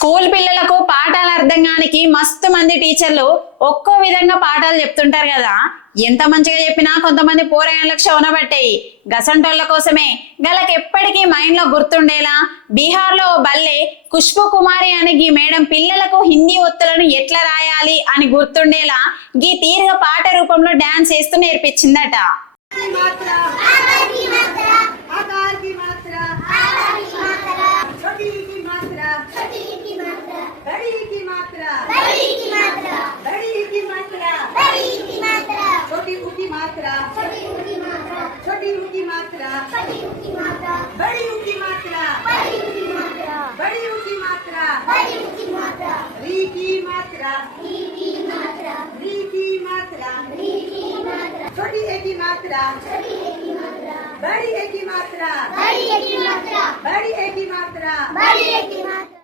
School పిల్లలకు పాఠాలు అర్థం కానికి మస్తు మంది టీచర్లు ఒక్కో విధంగా పాఠాలు చెప్తుంటారు కదా. ఎంత మంచిగా చెప్పినా కొంతమంది పోరగాళ్ళకు శవనబట్టాయి. గసంటోళ్ల కోసమే గలకి ఎప్పటికీ మైండ్ లో గుర్తుండేలా బీహార్ లో బల్లె ఖుష్బు కుమారి అని గీ మేడం పిల్లలకు హిందీ ఒత్తులను ఎట్లా రాయాలి అని గుర్తుండేలా గీ తీరుగా పాట రూపంలో డాన్స్ చేస్తూ నేర్పించిందట. छोटी ए की मात्रा, बड़ी ए की मात्रा, बड़ी ए की मात्रा, बड़ी ए की मात्रा, बड़ी ए की